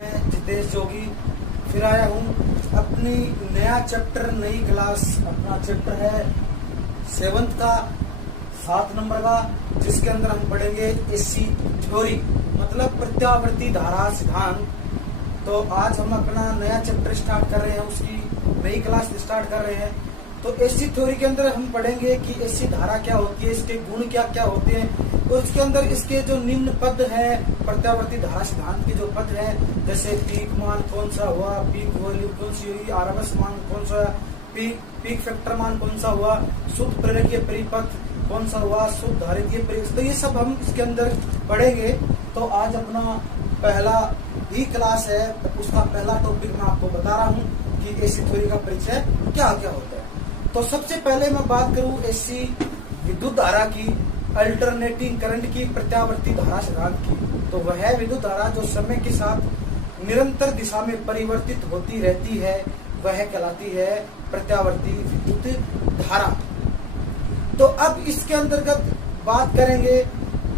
मैं जितेश जोगी फिर आया हूँ अपनी नया चैप्टर, नई क्लास। अपना चैप्टर है 7th का 7 नंबर का, जिसके अंदर हम पढ़ेंगे एसी थ्योरी, मतलब प्रत्यावर्ती धारा सिद्धांत। तो आज हम अपना नया चैप्टर स्टार्ट कर रहे हैं, उसकी नई क्लास स्टार्ट कर रहे हैं। तो एसी थ्योरी के अंदर हम पढ़ेंगे कि एसी धारा क्या होती है, इसके गुण क्या क्या होते हैं, और उसके अंदर इसके जो निम्न पद है प्रत्यावर्ती धारा सिद्धांत के जो पद है, जैसे पीक मान कौन सा हुआ, पीक वैल्यू कौन सी हुई, आरएमएस मान कौन सा, पीक फैक्टर मान कौन सा हुआ, शुद्ध प्रेरकीय परिपथ कौन सा हुआ, शुद्ध धारितीय परिपथ, तो ये सब हम इसके अंदर पढ़ेंगे। तो आज अपना पहला ही क्लास है, उसका पहला टॉपिक मैं आपको बता रहा हूँ कि एसी थ्योरी का परिचय क्या क्या होता है। तो सबसे पहले मैं बात करूं एसी विद्युत धारा की, अल्टरनेटिंग करंट की, प्रत्यावर्ती धारा सिद्धांत की। तो वह विद्युत धारा जो समय के साथ निरंतर दिशा में परिवर्तित होती रहती है, वह कहलाती है प्रत्यावर्ती विद्युत धारा। तो अब इसके अंतर्गत बात करेंगे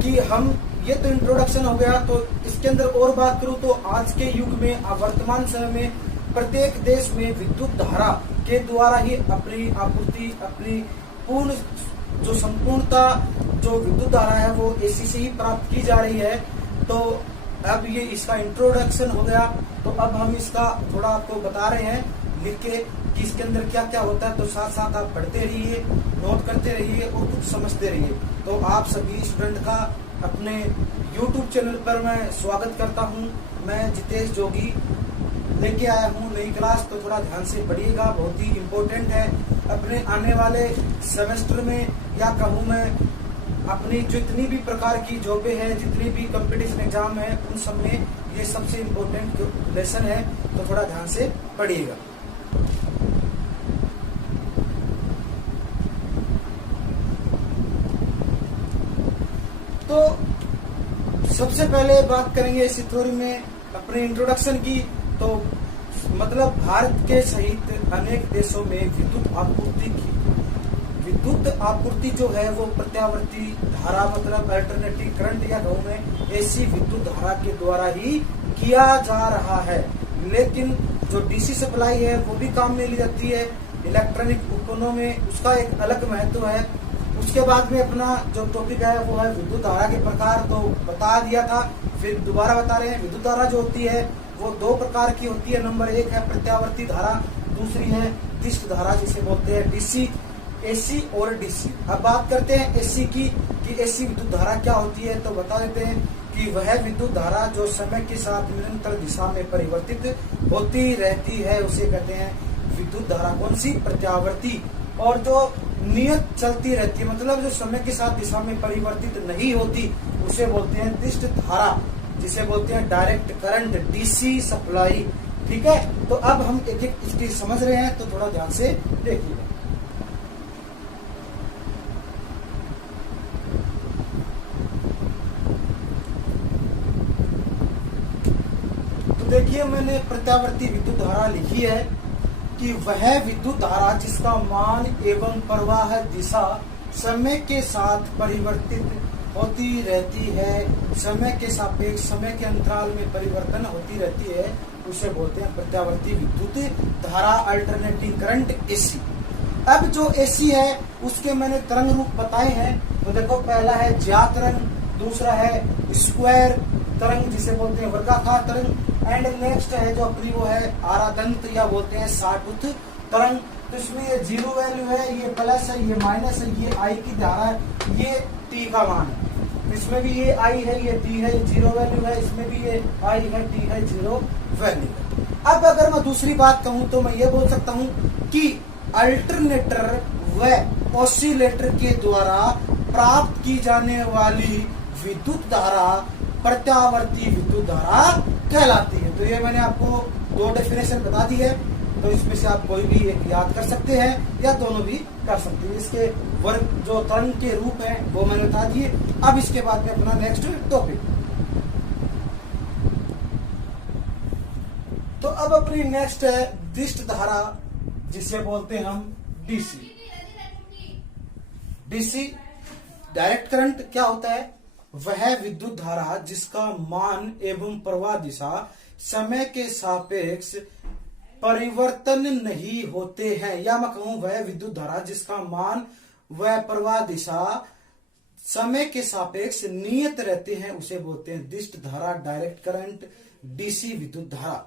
कि हम, ये तो इंट्रोडक्शन हो गया। तो इसके अंदर और बात करूं तो आज के युग में, वर्तमान समय में प्रत्येक देश में विद्युत धारा के द्वारा ही अपनी आपूर्ति, अपनी पूर्ण जो संपूर्णता जो विद्युत धारा है वो एसी से ही प्राप्त की जा रही है। तो अब ये इसका इंट्रोडक्शन हो गया। तो अब हम इसका थोड़ा आपको बता रहे हैं लिख के कि इसके अंदर क्या क्या होता है। तो साथ साथ आप पढ़ते रहिए, नोट करते रहिए और कुछ समझते रहिए। तो आप सभी स्टूडेंट का अपने YouTube चैनल पर मैं स्वागत करता हूँ। मैं जितेश जोगी लेके आया हूँ नई क्लास, तो थोड़ा ध्यान से पढ़िएगा, बहुत ही इम्पोर्टेंट है अपने आने वाले सेमेस्टर में, या कहूँ मैं अपनी जितनी भी प्रकार की जॉबें हैं, जितनी भी कंपटीशन एग्जाम है, उन सब में ये सबसे इम्पोर्टेंट लेसन है। तो थोड़ा ध्यान से पढ़िएगा। तो सबसे पहले बात करेंगे इसी थ्योरी में अपने इंट्रोडक्शन की। तो मतलब भारत के सहित अनेक देशों में विद्युत आपूर्ति जो है वो प्रत्यावर्ती धारा, मतलब अल्टरनेटिंग करंट या कहूँ मैं एसी विद्युत धारा के द्वारा ही किया जा रहा है। लेकिन जो डीसी सप्लाई है वो भी काम में ली जाती है। इलेक्ट्रॉनिक उपकरणों में उसका एक अलग महत्व है। उसके बाद में अपना जो टॉपिक है वो है विद्युत धारा के प्रकार। तो बता दिया था, फिर दोबारा बता रहे हैं। विद्युत धारा जो होती है वो 2 प्रकार की होती है। नंबर 1 है प्रत्यावर्ती धारा, दूसरी है दिष्ट धारा, जिसे बोलते हैं डीसी, एसी और डीसी। अब बात करते हैं एसी की कि एसी विद्युत धारा क्या होती है। तो बता देते हैं कि वह विद्युत धारा जो समय के साथ निरंतर दिशा में परिवर्तित होती रहती है, उसे कहते हैं विद्युत धारा। कौन सी? प्रत्यावर्ती। और जो नियत चलती रहती है, मतलब जो समय के साथ दिशा में परिवर्तित नहीं होती, उसे बोलते हैं दिष्ट धारा, जिसे बोलते हैं डायरेक्ट करंट, डीसी सप्लाई। ठीक है। तो अब हम एक एक इसकी समझ रहे हैं, तो थोड़ा ध्यान से देखिए। तो देखिए, मैंने प्रत्यावर्ती विद्युत धारा लिखी है कि वह विद्युत धारा जिसका मान एवं प्रवाह दिशा समय के साथ परिवर्तित होती रहती है, समय के सापेक्ष, समय के अंतराल में परिवर्तन होती रहती है, उसे बोलते हैं प्रत्यावर्ती विद्युत धारा, अल्टरनेटिंग करंट, एसी। अब जो एसी है उसके मैंने तरंग रूप बताए हैं। तो देखो, पहला है ज्या तरंग, दूसरा है स्क्वायर तरंग, जिसे बोलते हैं वर्गाकार तरंग, एंड नेक्स्ट है जो अपनी वो है आरादंत या बोलते हैं साटुथ तरंग। तो इसमें ये 0 वैल्यू है, ये प्लस है, ये माइनस है, ये आई की धारा है, ये टी का मान है। इसमें भी ये आई है, ये टी है, ये 0 वैल्यू है, इसमें भी ये आई है, टी है, 0 वैल्यू है। अब अगर मैं दूसरी बात कहूं तो मैं ये बोल सकता हूं कि अल्टरनेटर व ऑसिलेटर के द्वारा प्राप्त की जाने वाली विद्युत धारा प्रत्यावर्ती विद्युत धारा कहलाती है। तो ये मैंने आपको 2 डेफिनेशन बता दी है। तो इसमें से आप कोई भी एक याद कर सकते हैं या दोनों भी कर सकते हैं। इसके वर्ग जो तरंग के रूप हैं वो मैंने बता दिए। अब इसके बाद में अपना नेक्स्ट टॉपिक। तो अब अपनी नेक्स्ट है दिष्ट धारा, जिसे बोलते हैं हम डीसी। डीसी डायरेक्ट करंट क्या होता है? वह विद्युत धारा जिसका मान एवं प्रवाह दिशा समय के सापेक्ष परिवर्तन नहीं होते हैं, या मैं कहूं वह विद्युत धारा जिसका मान व प्रवाह दिशा समय के सापेक्ष नियत रहते हैं उसे बोलते हैं दिष्ट धारा, डायरेक्ट करंट, डीसी विद्युत धारा।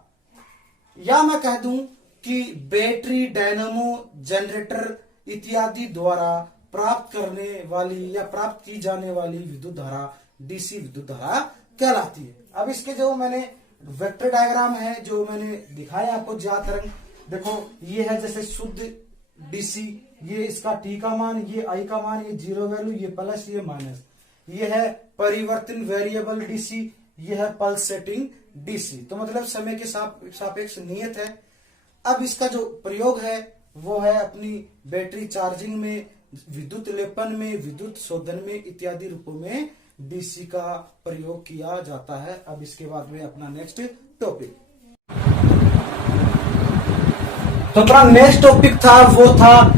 या मैं कह दूं कि बैटरी, डायनामो, जनरेटर इत्यादि द्वारा प्राप्त करने वाली या प्राप्त की जाने वाली विद्युत धारा डीसी विद्युत धारा कहलाती है। अब इसके जो मैंने वेक्टर डायग्राम है जो मैंने दिखाया आपको ज्यादा तरंग, देखो ये है जैसे शुद्ध डीसी, ये इसका टी का मान, ये आई का मान, ये जीरो वैल्यू, ये प्लस, ये माइनस, ये है परिवर्तन वेरिएबल डीसी, ये है पल्स सेटिंग डीसी। तो मतलब समय के सापेक्ष नियत है। अब इसका जो प्रयोग है वो है अपनी बैटरी चार्जिंग में, विद्युत लेपन में, विद्युत शोधन में इत्यादि रूपों में डीसी का प्रयोग किया जाता है। अब इसके बाद में अपना नेक्स्ट टॉपिक, तो अपना नेक्स्ट टॉपिक था वो था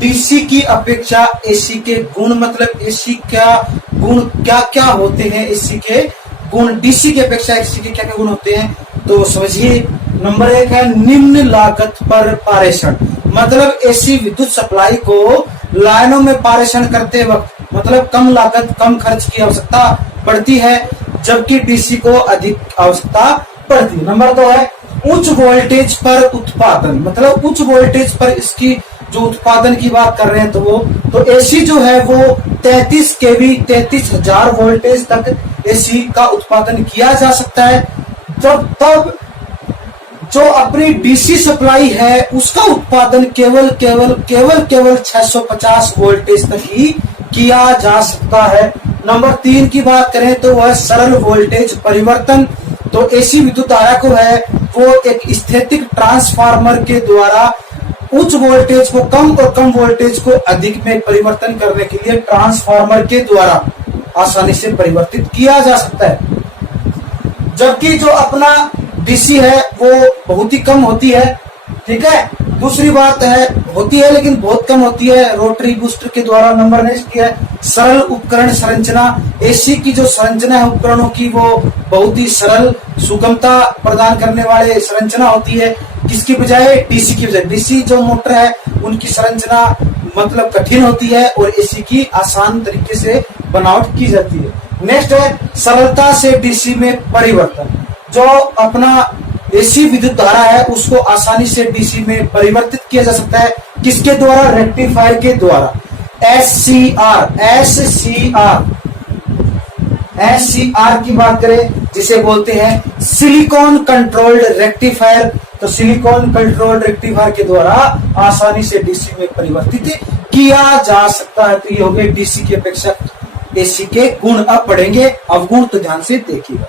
डीसी की अपेक्षा एसी के गुण, मतलब एसी का गुण क्या क्या होते हैं, एसी के गुण डीसी की अपेक्षा एसी के क्या क्या गुण होते हैं। तो समझिए, नंबर 1 है निम्न लागत पर पारेषण, मतलब एसी विद्युत सप्लाई को लाइनों में पारेषण करते वक्त मतलब कम लागत कम खर्च की आवश्यकता पड़ती है, जबकि डीसी को अधिक आवश्यकता पड़ती है। नंबर 2 है उच्च वोल्टेज पर उत्पादन, मतलब उच्च वोल्टेज पर इसकी जो उत्पादन की बात कर रहे हैं तो एसी जो है वो 33 केवी 33,000 वोल्टेज तक एसी का उत्पादन किया जा सकता है। तब जो अपनी डीसी सप्लाई है उसका उत्पादन केवल 650 वोल्टेज तक ही किया जा सकता है। नंबर 3 की बात करें तो वह सरल वोल्टेज परिवर्तन, तो एसी विद्युत धारा को है वो एक स्थैतिक ट्रांसफार्मर के द्वारा उच्च वोल्टेज को कम और कम वोल्टेज को अधिक में परिवर्तन करने के लिए ट्रांसफार्मर के द्वारा आसानी से परिवर्तित किया जा सकता है। जबकि जो अपना डीसी है वो बहुत ही कम होती है, ठीक है। दूसरी बात है होती है लेकिन बहुत कम होती है रोटरी बूस्टर के द्वारा। नंबर नेक्स्ट किया है सरल उपकरण संरचना, एसी की जो संरचना है उपकरणों की वो बहुत ही सरल सुगमता प्रदान करने वाले संरचना होती है, किसकी बजाय डीसी की बजाय। डीसी जो मोटर है उनकी संरचना मतलब कठिन होती है और एसी की आसान तरीके से बनावट की जाती है। नेक्स्ट है सरलता से डीसी में परिवर्तन, जो अपना एसी विद्युत धारा है उसको आसानी से डीसी में परिवर्तित किया जा सकता है, किसके द्वारा, रेक्टिफायर के द्वारा। एससीआर की बात करें जिसे बोलते हैं सिलिकॉन कंट्रोल्ड रेक्टिफायर, तो सिलिकॉन कंट्रोल्ड रेक्टिफायर के द्वारा आसानी से डीसी में परिवर्तित किया जा सकता है। तो ये हो गए डीसी की अपेक्षा एसी के गुण। अब पढ़ेंगे अवगुण, तो ध्यान से देखिएगा।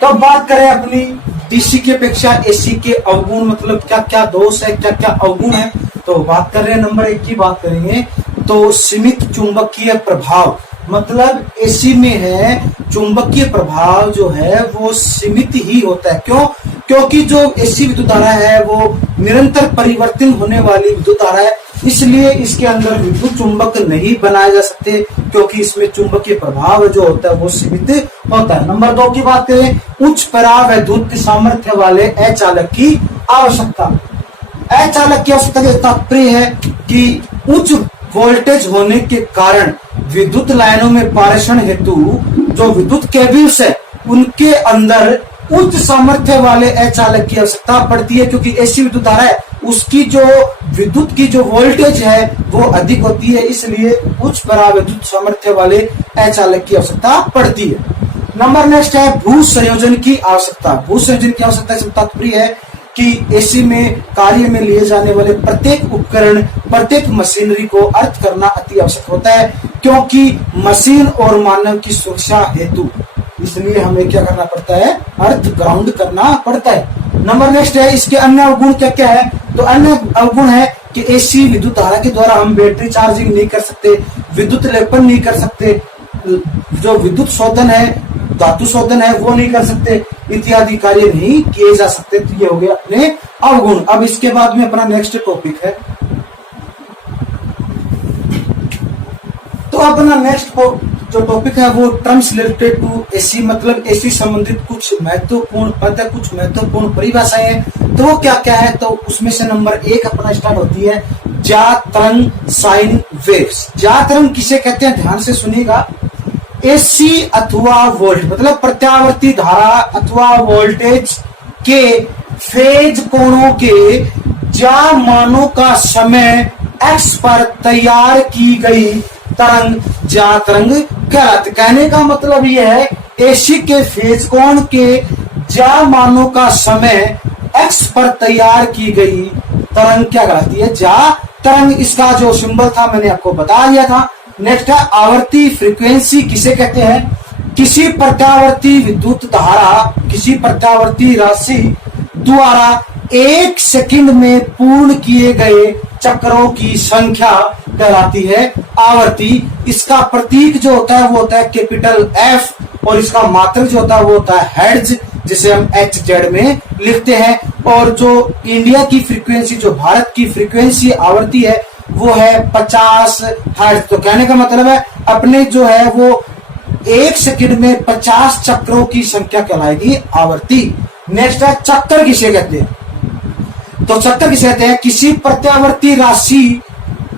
तो बात करें अपनी डीसी की अपेक्षा एसी के अवगुण, मतलब क्या क्या दोष है, क्या क्या अवगुण है। तो बात कर रहे हैं नंबर 1 की बात करेंगे तो सीमित चुंबकीय प्रभाव, मतलब एसी में है चुंबकीय प्रभाव जो है वो सीमित ही होता है। क्यों? क्योंकि जो एसी विद्युत धारा है वो निरंतर परिवर्तन होने वाली विद्युत धारा है, इसलिए इसके अंदर विद्युत चुंबक नहीं बनाए जा सकते, क्योंकि इसमें चुंबकीय प्रभाव जो होता है वो सीमित होता है। नंबर 2 की बात करें उच्च परावैद्युत सामर्थ्य वाले अचालक की आवश्यकता। अचालक की आवश्यकता का तात्पर्य है कि उच्च वोल्टेज होने के कारण विद्युत लाइनों में पारेषण हेतु जो विद्युत केबल्स है उनके अंदर उच्च सामर्थ्य वाले अचालक की आवश्यकता पड़ती है, क्योंकि ऐसी विद्युत धारा है उसकी जो विद्युत की जो वोल्टेज है वो अधिक होती है, इसलिए उच्च परावैद्युत सामर्थ्य वाले अचालक की आवश्यकता पड़ती है। नंबर नेक्स्ट है भू संयोजन की आवश्यकता। भू संयोजन की आवश्यकता से तात्पर्य है कि एसी में कार्य में लिए जाने वाले प्रत्येक उपकरण, प्रत्येक मशीनरी को अर्थ करना अति आवश्यक होता है, क्योंकि मशीन और मानव की सुरक्षा हेतु इसलिए हमें क्या करना पड़ता है, अर्थ ग्राउंड करना पड़ता है। नंबर नेक्स्ट है इसके अन्य अवगुण क्या क्या है। तो अन्य अवगुण है कि एसी विद्युत धारा के द्वारा हम बैटरी चार्जिंग नहीं कर सकते, विद्युत लेपन नहीं कर सकते, जो विद्युत शोधन है, धातु शोधन है वो नहीं कर सकते, इत्यादि कार्य नहीं किए जा सकते। तो ये हो गया अपने अवगुण। अब इसके बाद में अपना नेक्स्ट टॉपिक है अपना नेक्स्ट जो टॉपिक है वो टर्म्स रिलेटेड टू एसी, मतलब एसी संबंधित कुछ महत्वपूर्ण पद है, कुछ महत्वपूर्ण परिभाषाएं हैं। तो वो क्या क्या है, तो उसमें से नंबर 1 अपना स्टार्ट होती है जा तरंग, साइन वेव्स। जा तरंग किसे कहते हैं, ध्यान से सुनिएगा। एसी अथवा वोल्ट मतलब प्रत्यावर्ती धारा अथवा वोल्टेज के फेज कोणों के जा मानों का समय एक्स पर तैयार की गई तरंग जा तरंग कहलाती। कहने का मतलब यह है एसी के फेज कोण के जा मानों का समय एक्स पर तैयार की गई तरंग क्या कहलाती है, जा तरंग। इसका जो सिंबल था मैंने आपको बता दिया था। नेक्स्ट है आवर्ती फ्रीक्वेंसी किसे कहते हैं, किसी प्रत्यावर्ती विद्युत धारा, किसी प्रत्यावर्ती राशि द्वारा 1 सेकंड में पूर्ण किए गए चक्रों की संख्या कहलाती है आवर्ती। इसका प्रतीक जो होता है वो होता है कैपिटल एफ और इसका मात्रक जो होता है वो होता है हर्ट्ज, जिसे हम HZ में लिखते हैं। और जो इंडिया की फ्रीक्वेंसी, जो भारत की फ्रीक्वेंसी आवर्ती है वो है 50 हर्ट्ज। तो कहने का मतलब है अपने जो है वो 1 सेकंड में 50 चक्रों की संख्या कहलाएगी आवर्ती। नेक्स्ट है चक्कर किसे कहते हैं, तो चक्कर किसे कहते हैं, किसी प्रत्यावर्ती राशि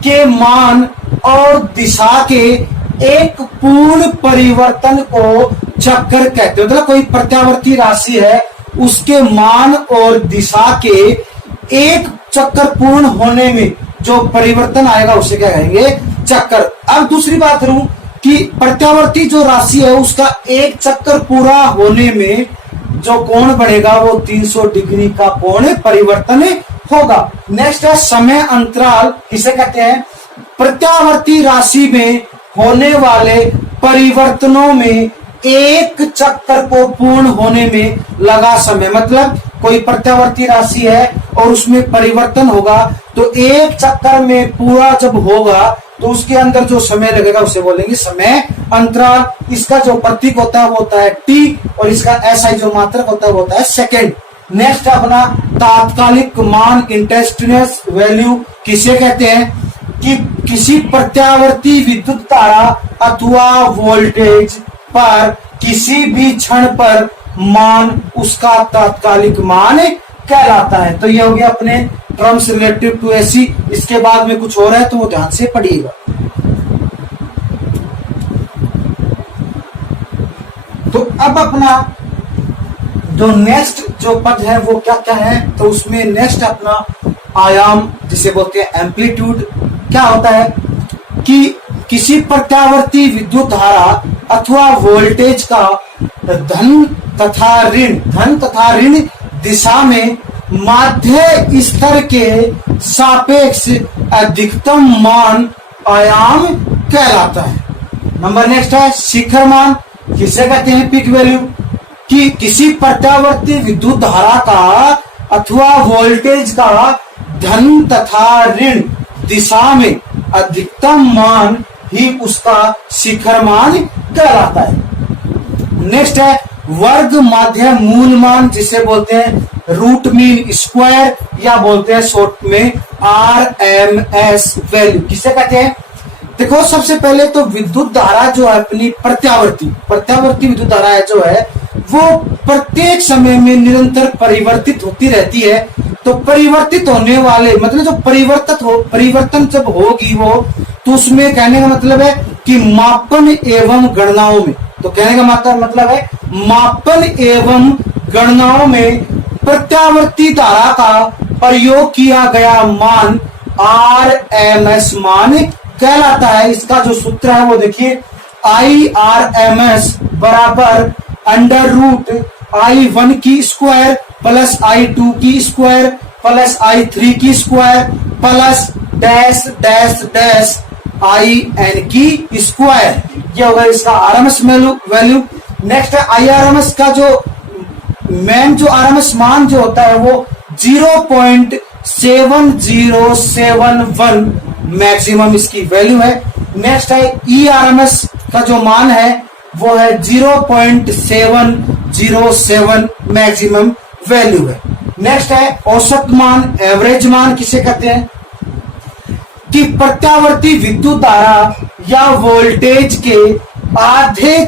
के मान और दिशा के एक पूर्ण परिवर्तन को चक्कर कहते हैं। मतलब कोई प्रत्यावर्ती राशि है उसके मान और दिशा के एक चक्कर पूर्ण होने में जो परिवर्तन आएगा उसे क्या कहेंगे, चक्कर। अब दूसरी बात करूं कि प्रत्यावर्ती जो राशि है उसका एक चक्कर पूरा होने में जो कोण बनेगा वो 300 डिग्री का कोण परिवर्तन होगा। नेक्स्ट है समय अंतराल किसे कहते हैं, प्रत्यावर्ती राशि में होने वाले परिवर्तनों में एक चक्कर को पूर्ण होने में लगा समय। मतलब कोई प्रत्यावर्ती राशि है और उसमें परिवर्तन होगा तो एक चक्कर में पूरा जब होगा तो उसके अंदर जो समय लगेगा उसे बोलेंगे समय अंतराल। इसका जो प्रतीक होता है वो होता है टी और इसका SI जो मात्रक होता है वो होता है सेकेंड। नेक्स्ट अपना तात्कालिक मान इंस्टेंटेनियस वैल्यू किसे कहते हैं, कि किसी प्रत्यावर्ती विद्युत धारा अथवा वोल्टेज पर किसी भी क्षण पर मान उसका तात्कालिक मान कहलाता है। तो ये हो गया अपने टर्म्स रिलेटिव टू एसी। इसके बाद में कुछ और है तो वो ध्यान से पढ़िएगा। तो अब अपना जो नेक्स्ट जो पद है वो क्या क्या है, तो उसमें नेक्स्ट अपना आयाम जिसे बोलते हैं एम्पलीट्यूड क्या होता है, कि किसी प्रत्यावर्ती विद्युत धारा अथवा वोल्टेज का धन तथा ऋण दिशा में माध्य स्तर के सापेक्ष अधिकतम मान आयाम कहलाता है। नंबर नेक्स्ट है शिखर मान किसे कहते हैं, पीक वैल्यू, कि किसी प्रत्यावर्ती विद्युत धारा का अथवा वोल्टेज का धन तथा ऋण दिशा में अधिकतम मान ही उसका शिखर मान कहलाता है। नेक्स्ट है वर्ग माध्य मूल मान जिसे बोलते हैं रूट मीन स्क्वायर या बोलते हैं शॉर्ट में RMS वैल्यू किसे कहते हैं। देखो सबसे पहले तो विद्युत धारा जो है अपनी प्रत्यावर्ती विद्युत धारा है जो है वो प्रत्येक समय में निरंतर परिवर्तित होती रहती है। तो परिवर्तित होने वाले मतलब जो परिवर्तन जब होगी वो, तो उसमें कहने का मतलब है कि मापन एवं गणनाओं में, तो कहने का मतलब है मापन एवं गणनाओं में प्रत्यावर्ती धारा का प्रयोग किया गया मान RMS मान कहलाता है। इसका जो सूत्र है वो देखिए IRMS बराबर अंडर रूट I1 की स्क्वायर प्लस I2 की स्क्वायर प्लस I3 की square plus dash dash dash IN की स्क्वायर, ये होगा इसका RMS वैल्यू। नेक्स्ट है IRMS का जो मेन जो RMS मान जो होता है वो 0.7071 मैक्सिमम इसकी वैल्यू है। नेक्स्ट है ERMS का जो मान है वो है 0.707 मैक्सिमम वैल्यू है। नेक्स्ट है औसत मान एवरेज मान किसे कहते हैं, कि प्रत्यावर्ती विद्युत धारा या वोल्टेज के आधे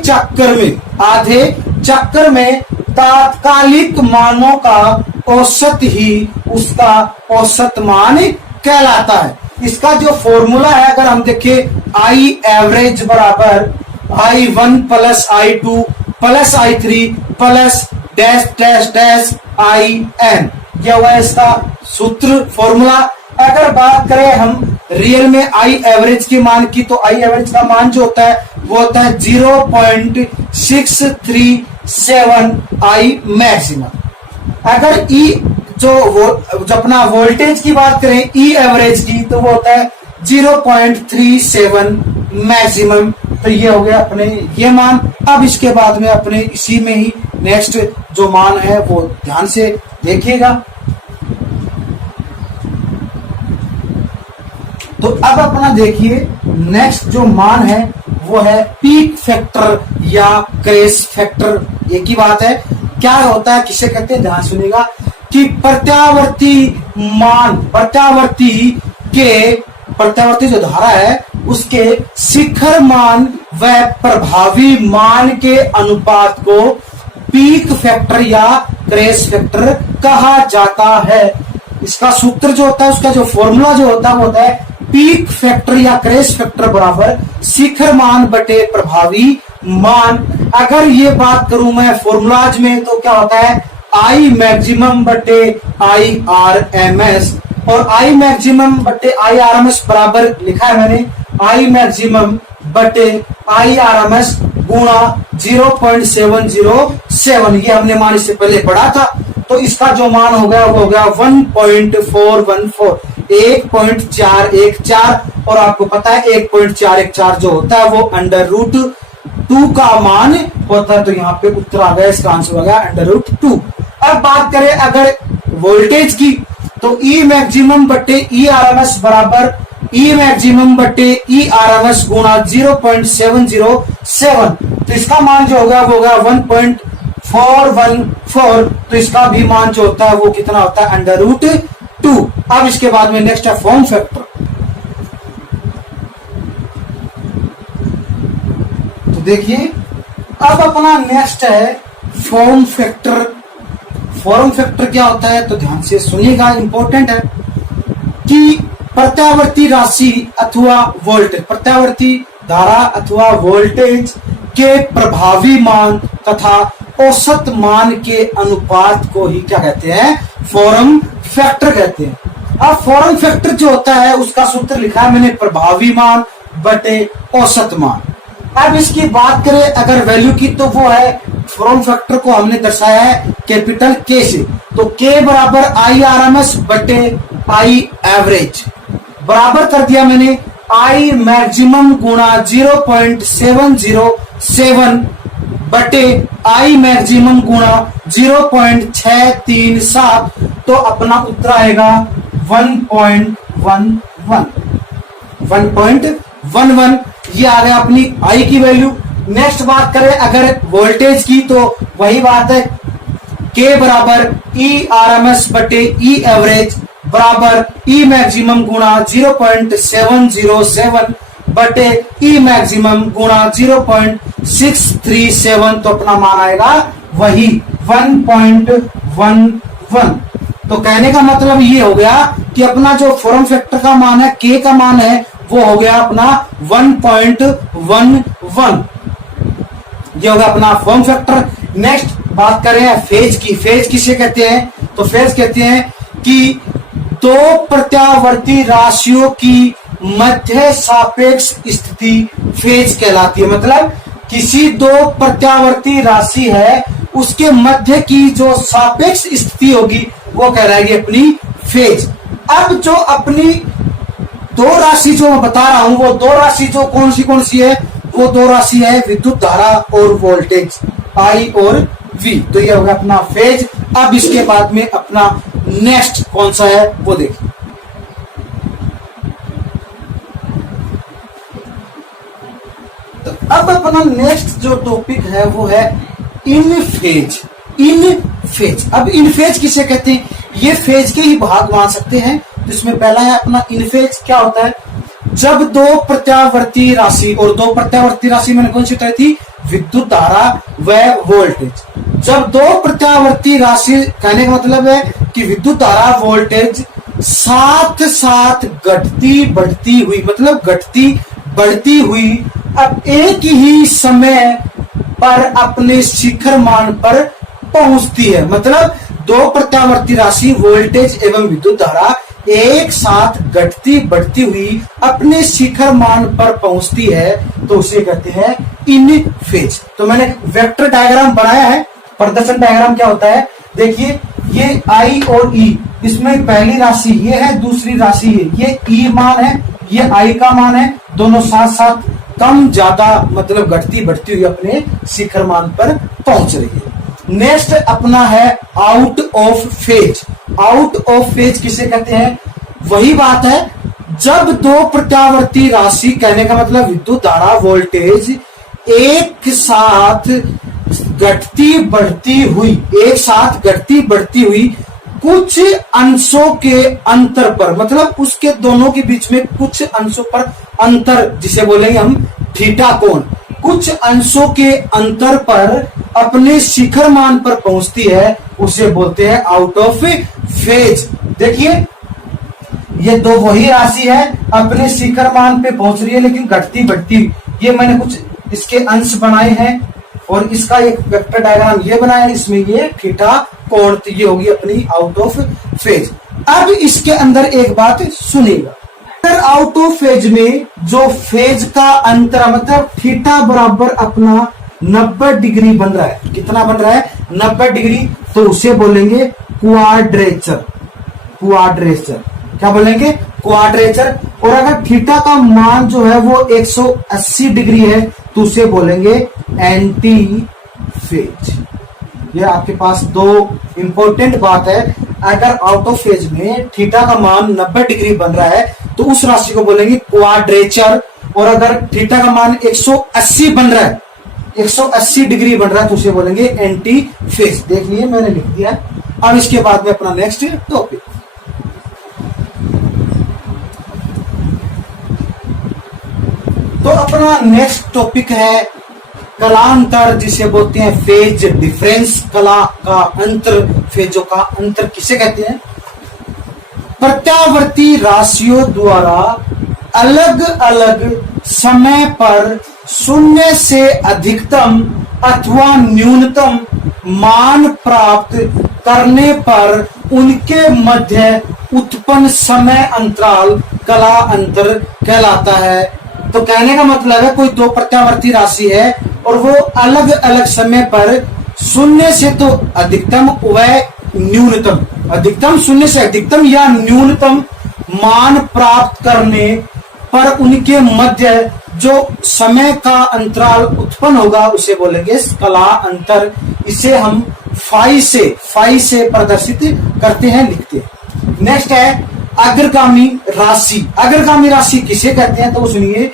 चक्कर में तात्कालिक मानों का औसत ही उसका औसत मान कहलाता है। इसका जो फॉर्मूला है अगर हम देखें, आई एवरेज बराबर I1 plus I2 plus I3 plus dash dash dash IN, यह हुआ इसका सूत्र फॉर्मूला। अगर बात करें हम रियल में आई एवरेज के मान की, तो आई एवरेज का मान जो होता है वो होता है 0.637 आई मैक्सिमम। अगर ई जो अपना वोल्टेज की बात करें ई एवरेज की, तो वो होता है 0.37 मैक्सिमम। तो ये हो गया अपने ये मान। अब इसके बाद में अपने इसी में ही नेक्स्ट जो मान है वो ध्यान से देखिएगा। तो अब अपना देखिए नेक्स्ट जो मान है वो है पीक फैक्टर या क्रेश फैक्टर। एक ही बात है, क्या होता है, किसे कहते हैं, ध्यान सुनिएगा कि प्रत्यावर्ती जो धारा है उसके शिखर मान व प्रभावी मान के अनुपात को पीक फैक्टर या क्रेश फैक्टर कहा जाता है। इसका सूत्र जो होता है, उसका जो फॉर्मूला जो होता है वो होता है पीक फैक्टर या क्रेश फैक्टर बराबर शिखर मान बटे प्रभावी मान। अगर ये बात करूं मैं फॉर्मूलाज में, तो क्या होता है आई मैक्सिमम बटे आई आर एम एस, और आई मैक्सिमम बटे आई आर एम एस बराबर लिखा है मैंने आई मैक्सिमम बटे आई आर एम एस गुणा 0.707। ये हमने मान इससे पहले पढ़ा था। तो इसका जो मान हो गया वो हो गया 1.414, 1.414। और आपको पता है 1.414 जो होता है वो √2 का मान होता है। तो यहाँ पे उत्तर आ गया, इसका आंसर हो गया √2। अब बात करें अगर वोल्टेज की, तो ई मैक्सिमम बटे ई आर एम एस बराबर ई मैक्सिमम बटे ई आर एम एस गुणा 0.707। तो इसका मान जो होगा वो होगा 1.414। तो इसका भी मान जो होता है वो कितना होता है √2। अब इसके बाद में नेक्स्ट है फॉर्म फैक्टर। तो देखिए अब अपना नेक्स्ट है फॉर्म फैक्टर। फॉर्म फैक्टर क्या होता है, तो ध्यान से सुनिएगा, इंपॉर्टेंट है कि प्रत्यावर्ती राशि अथवा वोल्टेज, प्रत्यावर्ती धारा अथवा वोल्टेज के प्रभावी मान तथा औसत मान के अनुपात को ही क्या कहते हैं, फॉर्म फैक्टर कहते हैं। अब फॉर्म फैक्टर जो होता है उसका सूत्र लिखा है मैंने प्रभावी मान बटे औसत मान। अब इसकी बात करें अगर वैल्यू की, तो वो है फॉर्म फैक्टर को हमने दर्शाया है कैपिटल के से। तो के बराबर आई आर एम एस बटे आई एवरेज बराबर कर दिया मैंने आई मैक्सिमम गुणा 0.707 बटे आई मैक्सिमम गुणा 0.637। तो अपना उत्तर आएगा 1.11। ये आ गया अपनी आई की वैल्यू। नेक्स्ट बात करें अगर वोल्टेज की, तो वही बात है के बराबर ई आर एम एस बटे ई एवरेज बराबर ई मैक्सिमम गुणा 0.707 बटे ई मैक्सिमम गुणा 0.637। तो अपना मान आएगा वही 1.11। तो कहने का मतलब ये हो गया कि अपना जो फॉर्म फैक्टर का मान है, के का मान है, वो हो गया अपना 1.11। ये हो गया अपना फॉर्म फैक्टर। नेक्स्ट बात करें फेज की। फेज किसे कहते हैं, तो फेज कहते हैं कि दो प्रत्यावर्ती राशियों की मध्य सापेक्ष स्थिति फेज कहलाती है। मतलब किसी दो प्रत्यावर्ती राशि है उसके मध्य की जो सापेक्ष स्थिति होगी वो कहलाएगी अपनी फेज। अब जो अपनी दो राशि जो मैं बता रहा हूं, वो दो राशि जो कौन सी है, वो दो राशि है विद्युत धारा और वोल्टेज आई और वी। तो ये होगा अपना फेज। अब इसके बाद में अपना नेक्स्ट कौन सा है वो देखिए। तो अब अपना नेक्स्ट जो टॉपिक है वो है इन फेज। इन फेज, अब इन फेज किसे कहते हैं, ये फेज के ही भाग मान सकते हैं। तो इसमें पहला है अपना इन फेज। क्या होता है, जब दो प्रत्यावर्ती राशि, और दो प्रत्यावर्ती राशि मैंने कौन सी बताई थी, विद्युत धारा व वोल्टेज। जब दो प्रत्यावर्ती राशि, कहने का मतलब है कि विद्युत धारा वोल्टेज साथ साथ घटती बढ़ती हुई, मतलब घटती बढ़ती हुई अब एक ही समय पर अपने शिखर मान पर पहुंचती है। मतलब दो प्रत्यावर्ती राशि वोल्टेज एवं विद्युत धारा एक साथ घटती बढ़ती हुई अपने शिखर मान पर पहुंचती है तो उसे कहते हैं इन फेज। तो मैंने वेक्टर डायग्राम बनाया है। प्रदर्शन डायग्राम क्या होता है, देखिए ये आई और ई, इसमें पहली राशि ये है, दूसरी राशि ये ई मान है, ये आई का मान है, दोनों साथ साथ कम ज्यादा मतलब घटती बढ़ती हुई अपने शिखर मान पर पहुंच रही है। नेक्स्ट अपना है out of phase. Out of phase किसे कहते हैं, वही बात है जब दो प्रत्यावर्ती राशि, कहने का मतलब विद्युत धारा वोल्टेज एक साथ घटती बढ़ती हुई, एक साथ घटती बढ़ती हुई कुछ अंशों के अंतर पर, मतलब उसके दोनों के बीच में कुछ अंशों पर अंतर, जिसे बोलेंगे हम थीटा कोण, कुछ अंशों के अंतर पर अपने शिखर मान पर पहुंचती है, उसे बोलते हैं आउट ऑफ फेज। देखिए ये दो वही राशि है, अपने शिखर मान पे पहुंच रही है लेकिन घटती बढ़ती। ये मैंने कुछ इसके अंश बनाए हैं और इसका एक वेक्टर डायग्राम ये बनाया है, इसमें ये थीटा कोण, तो ये होगी अपनी आउट ऑफ फेज। अब इसके अंदर एक बात सुनिएगा, अगर आउट ऑफ फेज में जो फेज का अंतर, मतलब थीटा बराबर अपना 90 डिग्री बन रहा है, कितना बन रहा है 90 डिग्री, तो उसे बोलेंगे क्वाड्रेचर। क्वाड्रेचर क्या बोलेंगे, क्वाड्रेचर। और अगर थीटा का मान जो है वो 180 डिग्री है तो उसे बोलेंगे एंटी फेज। ये आपके पास दो इंपॉर्टेंट बात है, अगर आउट ऑफ फेज में थीटा का मान 90 डिग्री बन रहा है तो उस राशि को बोलेंगे क्वाड्रेचर, और अगर थीटा का मान 180 बन रहा है, 180 डिग्री बन रहा है तो उसे बोलेंगे एंटी फेज। देख लिए मैंने लिख दिया। अब इसके बाद में अपना नेक्स्ट टॉपिक, तो अपना नेक्स्ट टॉपिक है कलांतर, जिसे बोलते हैं फेज डिफरेंस। कला का अंतर, फेजों का अंतर किसे कहते हैं, प्रत्यावर्ती राशियों द्वारा अलग अलग समय पर शून्य से अधिकतम अथवा न्यूनतम मान प्राप्त करने पर उनके मध्य उत्पन्न समय अंतराल कला अंतर कहलाता है। तो कहने का मतलब है कोई दो प्रत्यावर्ती राशि है और वो अलग अलग समय पर शून्य से तो अधिकतम व न्यूनतम, अधिकतम शून्य से अधिकतम या न्यूनतम मान प्राप्त करने पर उनके मध्य जो समय का अंतराल उत्पन्न होगा उसे बोलेंगे कला अंतर। इसे हम फाई से प्रदर्शित करते हैं, लिखते हैं। नेक्स्ट है अग्रगामी राशि। अग्रगामी राशि किसे कहते हैं, तो सुनिए,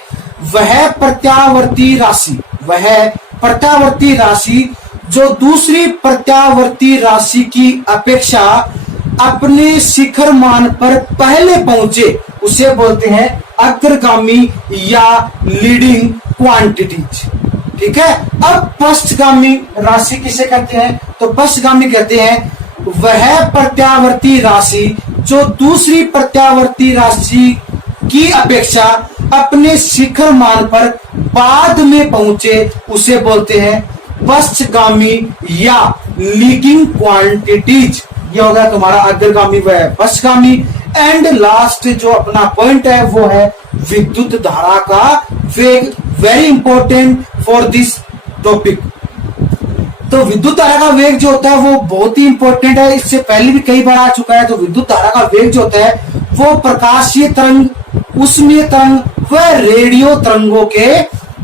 वह प्रत्यावर्ती राशि जो दूसरी प्रत्यावर्ती राशि की अपेक्षा अपने शिखर मान पर पहले पहुंचे उसे बोलते हैं अग्रगामी या लीडिंग क्वांटिटीज। ठीक है। अब पश्चगामी राशि किसे कहते हैं, तो पश्चगामी कहते हैं वह प्रत्यावर्ती राशि जो दूसरी प्रत्यावर्ती राशि की अपेक्षा अपने शिखर मान पर बाद में पहुंचे उसे बोलते हैं पश्चगामी या लीडिंग क्वांटिटीज। ये होगा तुम्हारा अग्रगामी व पश्चगामी। एंड लास्ट जो अपना पॉइंट है वो है विद्युत धारा का वेग। Very important for this topic. तो विद्युत धारा का वेग जो होता है वो बहुत ही इंपॉर्टेंट है, इससे पहले भी कई बार आ चुका है। तो विद्युत धारा का वेग जो होता है वो प्रकाशीय तरंग, उष्मीय तरंग व रेडियो तरंगों के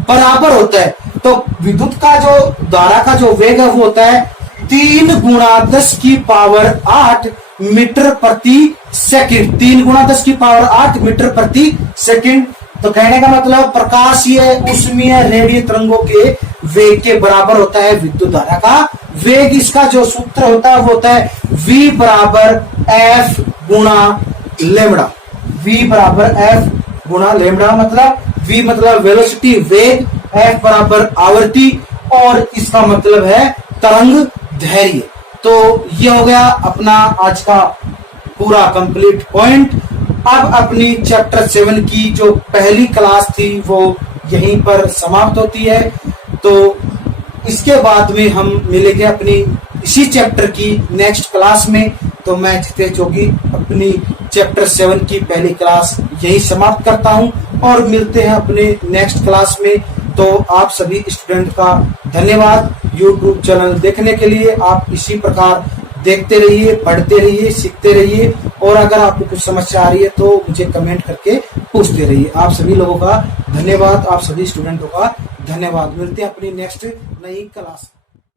बराबर होता है। तो विद्युत का जो धारा का जो वेग है वो होता है 3 गुणा 10 की पावर 8 मीटर प्रति सेकंड। 3 गुणा 10 की पावर 8 मीटर प्रति सेकंड। तो कहने का मतलब प्रकाशीय, उष्मीय, रेडियो तरंगों के वेग के बराबर होता है विद्युत धारा का वेग। इसका जो सूत्र होता है वो होता है V बराबर F गुणा लेमड़ा। V बराबर F गुणा लैम्डा मतलब v मतलब वेलोसिटी वेग, f बराबर आवर्ती और इसका मतलब है तरंग धैर्य। तो ये हो गया अपना आज का पूरा कंप्लीट पॉइंट। अब अपनी चैप्टर 7 की जो पहली क्लास थी वो यहीं पर समाप्त होती है। तो इसके बाद में हम मिलेंगे अपनी इसी चैप्टर की नेक्स्ट क्लास में। तो मैं जितेश जोगी अपनी चैप्टर 7 की पहली क्लास यही समाप्त करता हूं और मिलते हैं अपने नेक्स्ट क्लास में। तो आप सभी स्टूडेंट का धन्यवाद YouTube चैनल देखने के लिए। आप इसी प्रकार देखते रहिए, पढ़ते रहिए, सीखते रहिए और अगर आपको कुछ समस्या आ रही है तो मुझे कमेंट करके पूछते रहिए। आप सभी लोगों का धन्यवाद, आप सभी स्टूडेंटों का धन्यवाद। मिलते हैं अपनी नेक्स्ट नई क्लास।